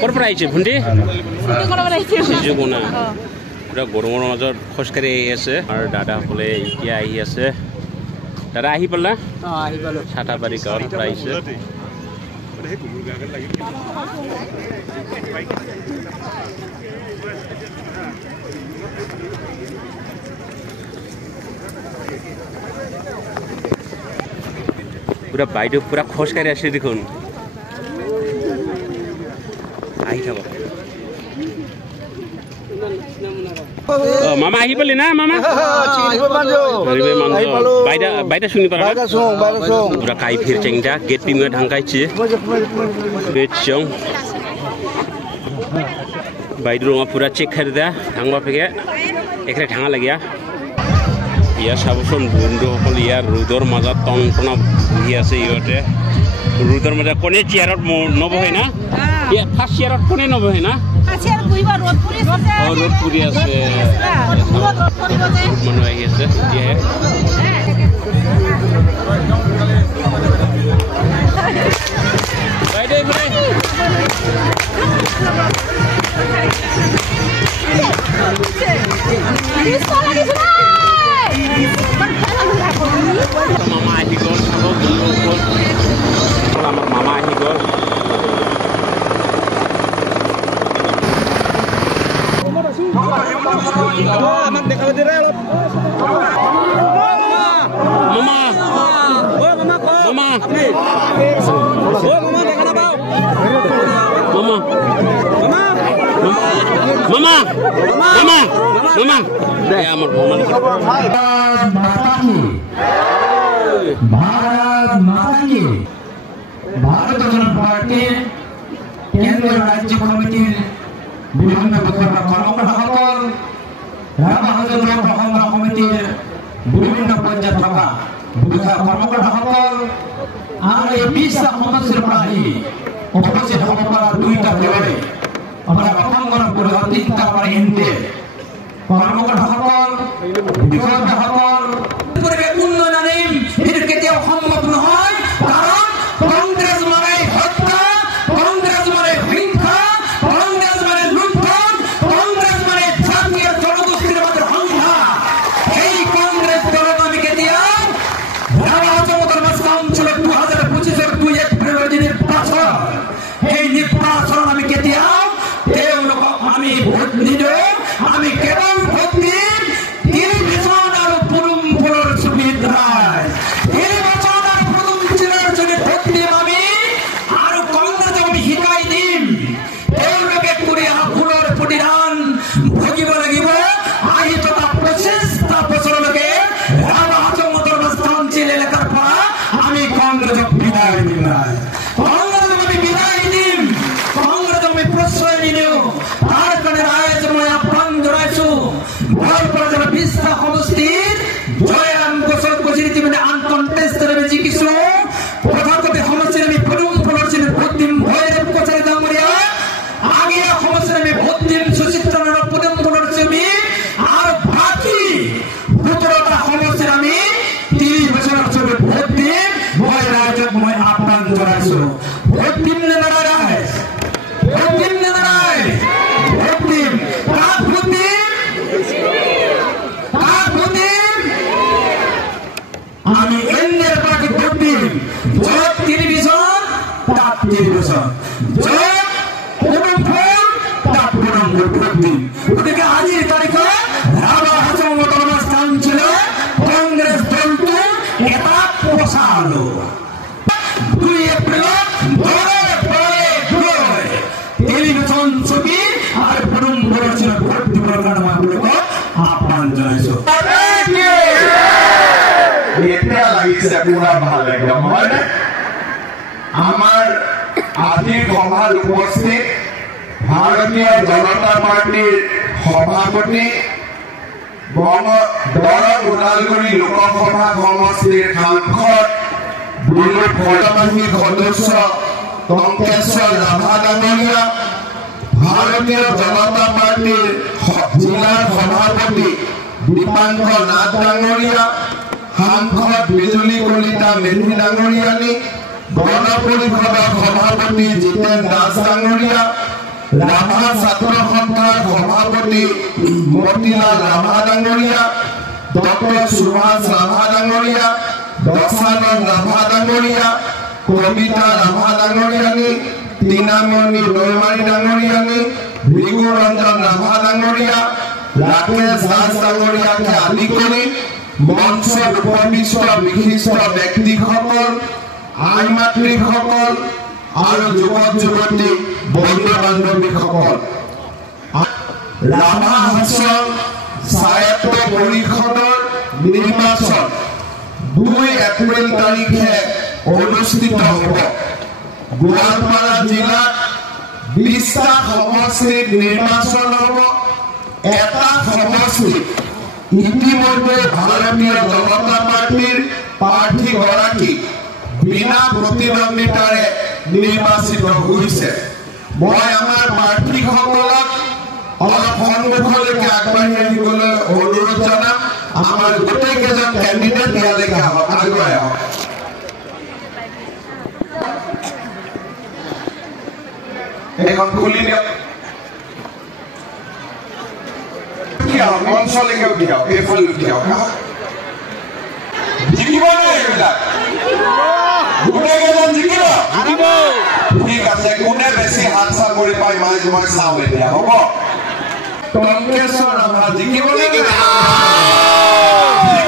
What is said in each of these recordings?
ক'ৰ পৰা আহিছে ভণ্টি সিজুগুণা পুৰা গৰমৰ মাজত খোজকাঢ়ি আহি আছে আৰু দাদাসকলে এতিয়া আহি আছে দাদা আহি পালা ছাতাবাৰী গাঁৱৰ পৰা আহিছে পুৰা বাইদেউ পুৰা খোজকাঢ়ি আছে দেখোন আহি থাকক মামা আহি পালি না মামা বাইদা শুনি পারা পুরা কাই ফির চেংটা গেট পিমে ঢাঙ্কাইছে বেচং বাইদু রঙা পুরা চেক খাই দা ঢাংবা ফেগে এখানে ঢাঙা লাগিয়া ইয়া সাবসন বন্ধু সকল ইয়ার রোদর মাজত টনটনা বহি আছে ইহতে রোদর মাজত কোনে চেয়ারত নবহে না ইয়া ফার্স্ট চেয়ারত কোনে নবহে না রোদ পুরি আছে মানুহ আহি আছে এতিয়াহে মামা আহি গ'ল চাব আমাৰ মামা আহি গ'ল আমাক দেখাব দিলে অলপ মামা মামা আপনি মামা দেখা না পাও মামা মামা মামা মামা মামা এই আমার भारत माता की भारत जनता पार्टी केंद्र राज्य कमिटी বিভিন্ন প্রকার কর্মকর্তাসকল রামা হাজর রহমান কমিটির বিভিন্ন পর্যায়ে থাকা কর্মকর্তাসকল আর এই 20টা সদস্যের প্রায় উপস্থিত হব পৰা দুইটা ফেব্ৰুৱাৰী আমৰা গঠন কৰাৰ পৰে 3টা পৰে এনতে কৰ্মকৰ্তাসকল বিধায়কসকল পৰিবেশ উন্নয়নে এৰ কেতিয়াও সম্ভৱ নহয় কারণ কংগ্রেস মানে হত্যা কংগ্রেস মানে হিংসা কংগ্রেস মানে লুণ্ঠন কংগ্রেস মানে জাতীয় জনগোষ্ঠীর মধ্যে সংঘাত এই কংগ্রেস দলক আমি কেতিয়াও রাজনৈতিক অঞ্চলত 2025-ৰ 2 এপ্ৰিলৰ নিৰ্বাচন এই নিৰ্বাচন আমি কেতিয়াও তেওঁলোকক আমি ভোট নিদিওঁ আমি কেৱল ভোট দিম টেলিভিছন আৰু পুৰুম ফুলৰ সুবিধাই টেলিভিছন আৰু পুৰুম ফুলৰ যদি ভোট দিম আমি আৰু কংগ্ৰেছক আমি শিকাই দিম তেওঁলোকে কৰি ফুলৰ প্ৰতিদান ভুগিব লাগিব আহি থকা 25টা বছৰলৈকে ৰাজনৈতিক অৱস্থানশীল এলেকাৰ পৰা আমি কংগ্ৰেছক বিদায় দিম কংগ্ৰেছক আমি বিদায় দিম কংগ্ৰেছক আমি প্ৰশ্ৰয় নিদিওঁ তাৰ কাৰণে ৰাইজ মই আহ্বান জনাইছোঁ গোৱালপাৰা 20টা সমষ্টিৰ জয়ৰাম গোচৰ কচিৰিটি মানে আনকণ্টেষ্টেড আমি জিকিছোঁ প্ৰধানমন্ত্ৰী সমষ্টিৰ আমি পুৰুম ফুলৰ ভোট দিম ভৈৰৱ কছাৰী ডাঙৰীয়া আগিয়া সমষ্টিৰ আমি ভোট দিম সুচিত্ৰা নামৰ পুৰুম ফুলৰ ছবি আৰু বাকী 17টা সমষ্টিৰ আমি 30 বছৰৰ ছবি ভোট দিম মই ৰাইজক মই আহ্বান জনাইছোঁ ভোট দিম নে নালাগে ভোট দিম নে নালাগে ভোট দিম কাক ভোট দিম কাক ভোট দিম আমি এনডিএৰ পাৰ্টি ভোট দিম য'ত টেলিভিছন তাত টেলিভিছন য'ত পুৰুম ফুল তাত পুৰুম ফুল ভোট দিম গতিকে আজিৰ তাৰিখে ৰাজনৈতিক অৱস্থানশীলে কংগ্ৰেছ দলটো এটা প্ৰচাৰলো 2 এপ্ৰিলত টেলিভিছন ছবি আৰু পুৰুম ফুলৰ ভোট দিবৰ কাৰণে মই আপোনালোকক আহ্বান জনাইছোঁ এতিয়া লাগিছে পুৰা ভাল একদম হয় আমাৰ আজিৰ সভাত উপস্থিত ভাৰতীয় জনতা পাৰ্টিৰ সভাপতি দৰং ওদালগুৰি লোকসভা সমষ্টিৰ সাংসদ বিলোপ পদবাহী সদস্য টংকেশ্বৰ ৰাভা ডাঙৰীয়া ভাৰতীয় জনতা পাৰ্টিৰ জিলাৰ সভাপতি দীপাংকৰ নাথ ডাঙৰীয়া সাংসদ বিজুলী কলিতা মেধি ডাঙৰীয়ানী, গণ পৰিষদৰ সভাপতি জিতেন দাস ডাঙৰীয়া, ৰাভা ছাত্ৰ সন্থাৰ সভাপতি মতিলাল ৰাভা ডাঙৰীয়া, ডক্টৰ সুভাষ ৰাভা ডাঙৰীয়া, দশানন্দ ৰাভা ডাঙৰীয়া, কবিতা ৰাভা ডাঙৰীয়ানী, তীনামণি দৈমাৰী ডাঙৰীয়ানী, ভৃগু ৰঞ্জন ৰাভা ডাঙৰীয়া, ৰাকেশ দাস ডাঙৰীয়াকে আদি কৰি মঞ্চত উপবিষ্ট বিশিষ্ট ব্যক্তিসকল, আই মাতৃসকল আৰু যুৱক যুৱতী বন্ধু বান্ধৱীসকল, ৰাভা হাছং স্বায়ত্ত পৰিষদৰ নিৰ্বাচন 2 এপ্ৰিল তাৰিখে অনুষ্ঠিত হ'ব। গোৱালপাৰা জিলাত 20টা সমষ্টিত নিৰ্বাচন হ'ব। এটা সমষ্টিত ইতিমধ্যে ভাৰতীয় জনতা পাৰ্টিৰ প্ৰাৰ্থীগৰাকী বিনা প্ৰতিদ্বন্দ্বিতাৰে নিৰ্বাচিত হৈছে। মই আমাৰ প্ৰাৰ্থীসকলক অলপ সন্মুখলৈকে আগবাঢ়ি আহিবলৈ অনুৰোধ জনাম। আমাৰ গোটেইকেইজন কেণ্ডিডেট ইয়ালৈকে আহক, আগুৱাই আহক। এখন খুলি দিয়ক, মঞ্চলৈকে উঠি আহক, এইফালে উঠি আহক। জিকিব নে এইবিলাক? গোটেইকেইজন জিকিব? ঠিক আছে, কোনে বেছি হাত চাপৰি পাই মই চাওঁ এতিয়া, হ'ব? টংকেশ্বৰ ৰাভা জিকিব নে?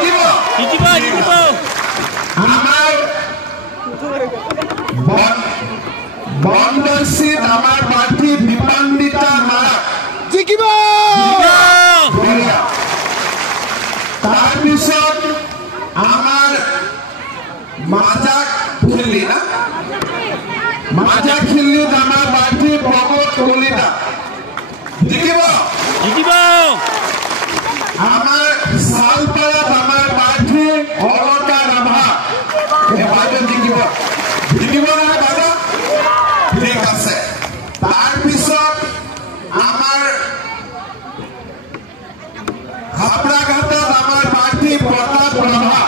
জিকিব। আমাৰ বনদস্যিত আমাৰ প্ৰাৰ্থী বিপান্বিতা মাৰা জিকিব। তাৰপিছত আমাৰ মাজাক খিল্লি না মাজাক খিল্লিত আমাৰ প্ৰাৰ্থী প্ৰমোদ কলিতা জিকিব। আমাৰ শালপাৰাত আমাৰ প্ৰাৰ্থী অলকা ৰাভা বাইদেউ জিকিব। জিকিব নে বাইদেউ? ঠিক আছে। তাৰপিছত আমাৰ হাবৰাঘাটত আমাৰ প্ৰাৰ্থী প্ৰতাপ ৰাভা,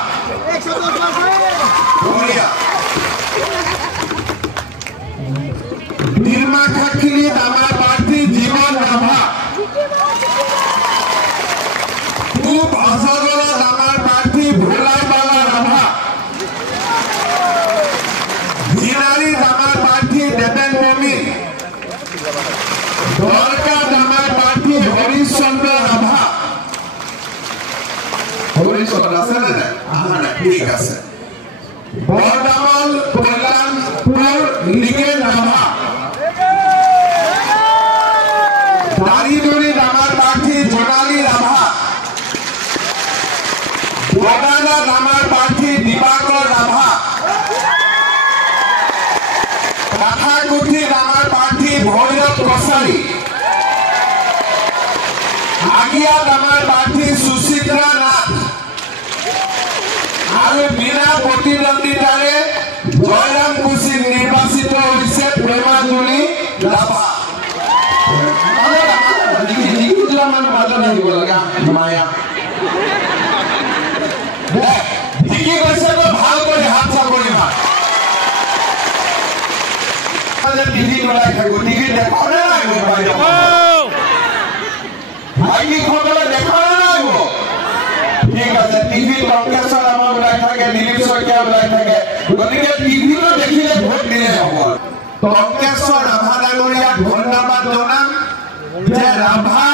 নিৰ্মাখাখিলিত আমাৰ প্ৰাৰ্থী জীৱন ৰাভা, পূব অজগৰত আমাৰ প্ৰাৰ্থী ভোলাইবালা ৰাভা, জিনাৰীত আমাৰ প্ৰাৰ্থী দেবেন মমি, দৰকাত আমাৰ প্ৰাৰ্থী হৰিশ চন্দ্ৰ ৰাভা। হৰিশ চন্দ্ৰ আছে নে নাই? আহা নাই, ঠিক আছে। বৰদামল কল্যাণপুৰ লিগেন ৰাভা, দাৰিদুৰিত আমাৰ প্ৰাৰ্থী জোনালী ৰাভা, বগানত আমাৰ প্ৰাৰ্থী দিবাকৰ ৰাভা, কাঠাকুঠিত আমাৰ প্ৰাৰ্থী ভৈৰৱ কছাৰী, আগিয়াত আমাৰ প্ৰাৰ্থী সুচিত্ৰা নাথ আৰু বিনা প্ৰতিদ্বন্দ্বিতাৰে জয়ৰাম কুছিত নিৰ্বাচিত হৈছে প্ৰেমাজুলি ৰাভা। জিকি গৈছে তো ভাল কৰি হাত চাপৰি মাৰ। টিভি ওলাই থাকো, টিভি দেখাও নে নাই? ভাইটিসকলে দেখাও নে নাই? ঠিক আছে, টিভি টংকেশ্বৰ ৰাভা ওলাই থাকে, দিলীপ শইকীয়া ওলাই থাকে, গতিকে টিভিটো দেখিলে ভোট দিলে হ'ব। টংকেশ্বৰ ৰাভা ডাঙৰীয়াক ধন্যবাদ জনাম যে ৰাভা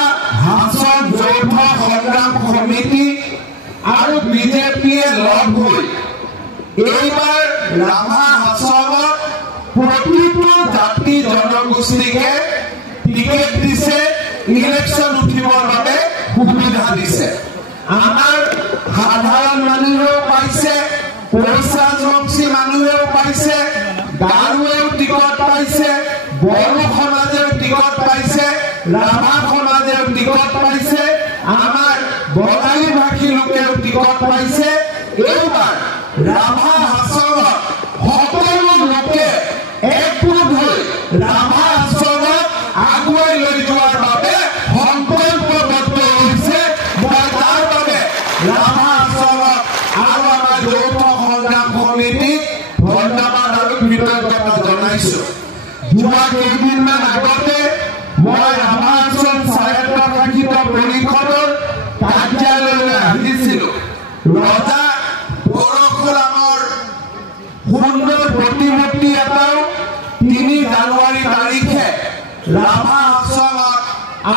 হাছং যৌথ সংগ্ৰাম সমিতি আৰু বিজেপিয়ে লগ হৈ এইবাৰ ৰাভা হাছঙত প্ৰতিটো জাতি জনগোষ্ঠীকে টিকেট দিছে, ইলেকশ্যন উঠিবৰ বাবে সুবিধা দিছে। আমাৰ সাধাৰণ মানুহেও পাইছে, পইচাজী মানুহেও পাইছে, গাৰুৱেও টিকট পাইছে, বড়ো সমাজেও টিকট পাইছে, ৰাভা সমাজেও টিকট পাইছে, আমাৰ বঙালী ভাষী লোকেও টিকট পাইছে। এইবাৰ ৰাভা হাছঙত সকলো লোকে একগোট হৈ ৰাভা হাছঙত আগুৱাই লৈ যোৱাৰ বাবে সংকল্পবদ্ধ হৈছে। মই তাৰ বাবে ৰাভা হাছঙত আৰু আমাৰ কমিটিক ধন্যবাদ আৰু কৃতজ্ঞতা জনাইছোঁ যোৱা কেইদিনমান আগতে মই ৰাভা অঞ্চল স্বায়ত্তশাসিত পৰিষদৰ কাৰ্যালয়লৈ আহিছিলোঁ ৰজা পৰশুৰামৰ সুন্দৰ প্ৰতিমূৰ্তি এটাও 3 জানুৱাৰী তাৰিখে ৰাভা অঞ্চলত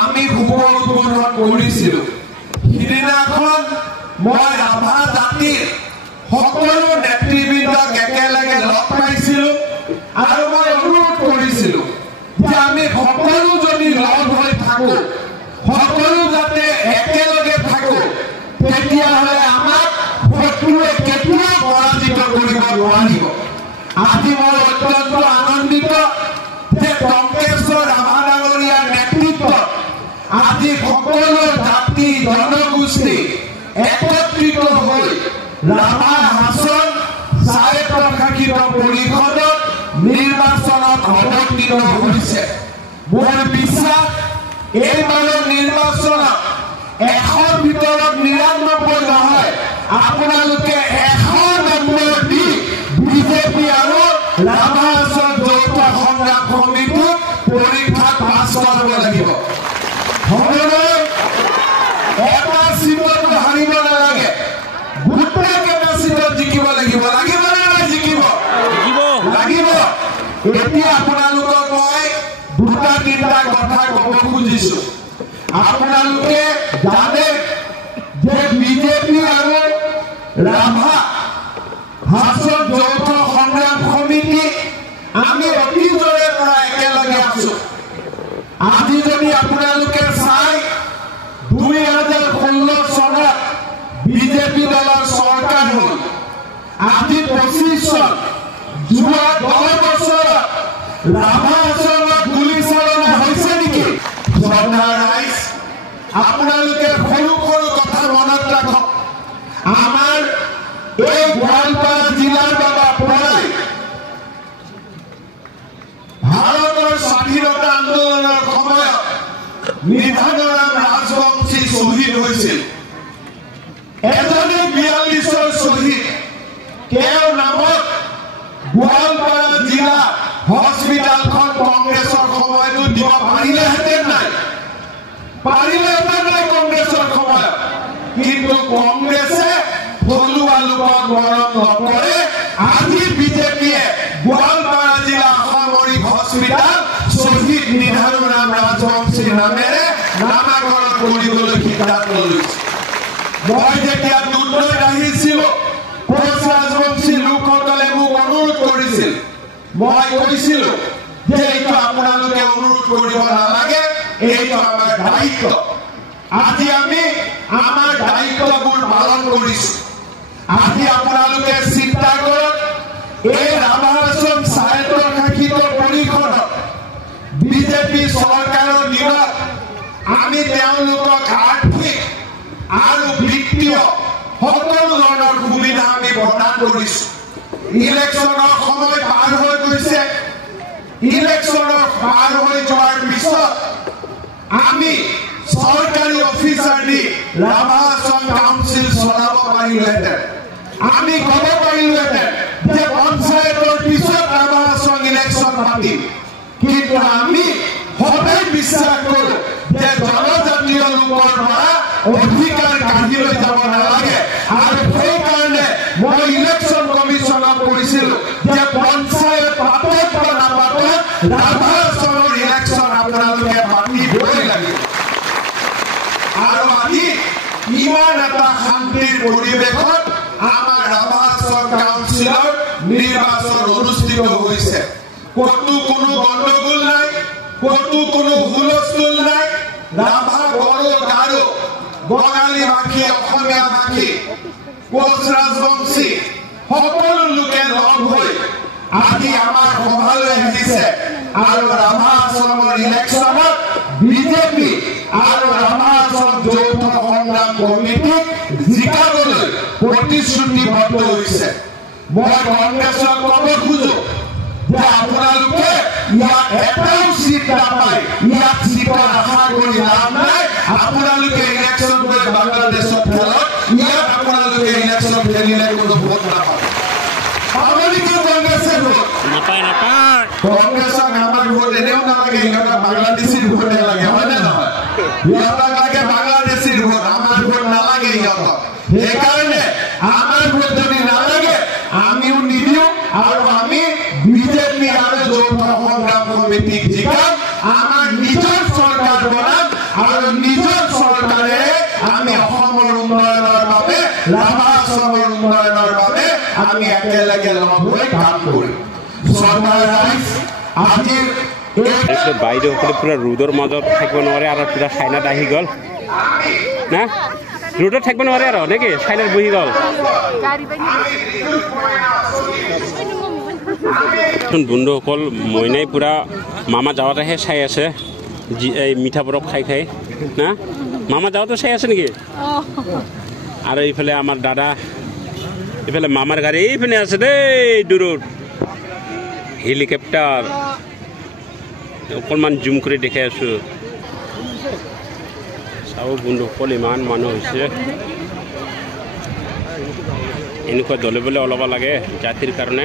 আমি শুভ উদ্বোধন কৰিছিলোঁ সিদিনাখন মই ৰাভা জাতিৰ সকলো নেতৃবৃন্দক একেলগে লগ পাইছিলোঁ আৰু মই অনুৰোধ কৰিছিলোঁ যে আমি সকলো যদি লগ হৈ থাকোঁ সকলো যাতে একেলগে থাকোঁ তেতিয়াহ'লে আমাক শত্ৰুৱে কেতিয়াও পৰাজিত কৰিব নোৱাৰিব আজি মই অত্যন্ত আনন্দিত যে টংকেশ্বৰ ৰাভা ডাঙৰীয়াৰ নেতৃত্বত আজি সকলো জাতি জনগোষ্ঠী একত্ৰিত হৈ ৰাভা হাছন স্বায়ত্তশাসিত পৰিষদত নিৰ্বাচনত অৱতীৰ্ণ হৈছে মোৰ বিশ্বাস এইবাৰৰ নিৰ্বাচনত 100ৰ ভিতৰত 99 নহয় আপোনালোকে 100 নম্বৰ দি বিজেপি আৰু ৰাভা হাছন যৌথ সংগ্ৰাম সমিতিক পৰীক্ষাত পাছ কৰাব লাগিব এটা চিটত হাৰিব নালাগে গোটেইকেইটা চিটত জিকিব লাগিব লাগিব নে জিকিব লাগিব এতিয়া আপোনালোকক মই 2-3টা কথা ক'ব খুজিছোঁ আপোনালোকে জানে যে বিজেপি আৰু ৰাভা হাছন যৌথ সংগ্ৰাম সমিতি আমি অতীজৰে পৰা একেলগে আছোঁ আজি যদি আপোনালোকে চাই 2016 চনত বিজেপি দলৰ চৰকাৰ হ'ল আজি 25 চন যোৱা 10 বছৰত ৰাভা অঞ্চলত গুলীচালনা হৈছে নেকি শ্ৰদ্ধা ৰাইজ আপোনালোকে সৰু সৰু কথা মনত ৰাখক আমাৰ এই গোৱালপাৰা জিলাৰ পৰাই ভাৰতৰ স্বাধীনতা আন্দোলনৰ সময়ত নিধানৰাম ৰাজবংশী শ্বহীদ হৈছিল এজনে 42ৰ শ্বহীদ তেওঁৰ নামত গোৱালপাৰা জিলা হস্পিটালখন কংগ্ৰেছৰ সময়তো দিব পাৰিলেহেঁতেন নাই কংগ্ৰেছৰ সময়ত কিন্তু কংগ্ৰেছে থলুৱা লোকক মৰম নকৰে আজি বিজেপিয়ে গোৱালপাৰা জিলা সামৰিক হস্পিটাল শ্বহীদ নিধানৰাম ৰাজবংশীৰ নামেৰে নামাকৰণ কৰিবলৈ সিদ্ধান্ত লৈছে মই যেতিয়া দুধনৈত আহিছিলোঁ কোচ ৰাজবংশী লোকসকলে মোক অনুৰোধ কৰিছিল মই কৈছিলোঁ যে এইটো আপোনালোকে অনুৰোধ কৰিব নালাগে এইটো আমাৰ দায়িত্ব আজি আমি আমাৰ দায়িত্ববোৰ পালন কৰিছোঁ আজি আপোনালোকে চিন্তা কৰক এই ৰাভা হাছন স্বায়ত্তশাসিত পৰিষদত বিজেপি চৰকাৰৰ দিনত আমি তেওঁলোকক আৰ্থিক আৰু বিত্তীয় সকলো ধৰণৰ সুবিধা আমি প্ৰদান কৰিছোঁ ইলেকশ্যনৰ সময় পাৰ হৈ গৈছে ইলেকশ্যনৰ পাৰ হৈ যোৱাৰ পিছত আমি চৰকাৰী অফিচাৰ দি ৰাভা হাছন কাউন্সিল চলাব পাৰিলোহেঁতেন আমি ক'ব পাৰিলোহেঁতেন যে পঞ্চায়তৰ পিছত ৰাভা হাছন ইলেকশ্যন পাতিম কিন্তু আমি সদায় বিশ্বাস কৰোঁ যে জনজাতীয় লোকৰ পৰা অধিকাৰ কাঢ়ি লৈ যাব নালাগে আৰু সেইকাৰণে মই ইলেকশ্যন কমিশ্যনক কৈছিলোঁ যে পঞ্চায়ত পাতক বা নাপাতক ৰাভা হাছনৰ ইলেকশ্যন আপোনালোকে পাতিবই লাগিব আৰু আজি ইমান এটা শান্তিৰ পৰিৱেশত আমাৰ ৰাভা হাছন কাউন্সিলৰ নিৰ্বাচন অনুষ্ঠিত হৈছে ক'তো কোনো গণ্ডগোল নাই ক'তো কোনো হুলস্থুল নাই ৰাভা বড়ো গাৰো বঙালী ভাষী অসমীয়া ভাষী কোচ ৰাজবংশী সকলো লোকে লগ হৈ আজি আমাৰ সভালৈ আহিছে আৰু ৰাভা হাছনৰ ইলেকশ্যনত বিজেপি আৰু ৰাভা হাছন যৌথ সংগ্ৰাম কমিটিক জিকাবলৈ প্ৰতিশ্ৰুতিবদ্ধ হৈছে মই কংগ্ৰেছক ক'ব খোজো যে আপোনালোকে ইয়াত এটাও চিট নাপায় ইয়াত চিটৰ আশা কৰি লাভ নাই আপোনালোকে ইলেকশ্যন কৰি বাংলাদেশত খেলক ইয়াত আপোনালোকে ইলেকশ্যন খেলিলে কোনো ভোট নাপাব পাবলি কি কংগ্রেসের ভোট নাপায় কংগ্রেসক আমার ভোট এনেও না লাগে ইহঁতক বাংলাদেশীৰ ভোট লাগে হয় না নহয় ইহঁতক লাগে বাংলাদেশীৰ ভোট আমাৰ ভোট নালাগে ইহঁতক সেইকাৰণে আমাৰ ভোট যদি নালাগে আমিও নিদিও আৰু আমি বিজেপি আৰু যৌথ সংগ্ৰাম কমিটিক জিকাম আমাৰ নিজৰ চৰকাৰ বনাম আৰু নিজৰ চৰকাৰে আমি অসমৰ উন্নয়নৰ বাবে ৰাভা অসমৰ উন্নয়নৰ বাবে আমি একেলগে লগ হৈ কাম কৰিম চৰকাৰ আজিৰ বাইদেউসকলে পুৰা ৰ'দৰ মাজত থাকিব নোৱাৰে আৰু পুৰা চাইনাত আহি গ'ল না ৰ'দত থাকিব নোৱাৰে আৰু নেকি চাইনাত বহি গ'ল বন্ধুসকল মইনাই পুৰা মামা যাওঁতেহে চাই আছে এই মিঠা বৰফ খাই খাই না মামা যাওঁতে চাই আছে নেকি আৰু এইফালে আমাৰ দাদা এইফালে মামাৰ গাড়ী এইপিনে আছে দেই দূৰত হেলিকপ্টাৰ অকণমান জুম কৰি দেখাই আছো চাব বন্ধুসকল ইমান মানুহ হৈছে এনেকুৱা দলে বলে ওলাব লাগে জাতিৰ কাৰণে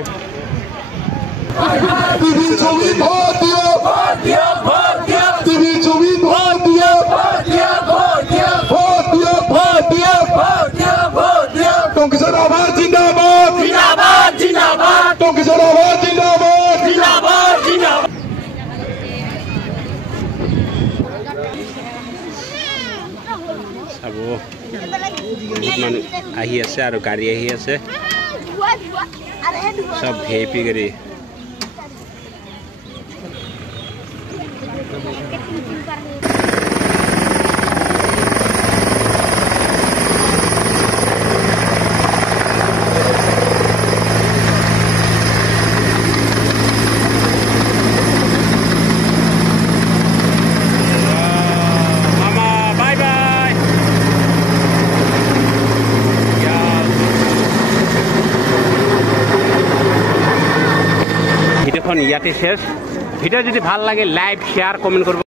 চাব বহুত মানুহ আহি আছে আৰু গাড়ী আহি আছে সব ভিআইপি গাড়ী ভিডিওখন ইয়াতে শেষ ভিডিও যদি ভাল লাগে লাইক শেয়ার কমেন্ট করব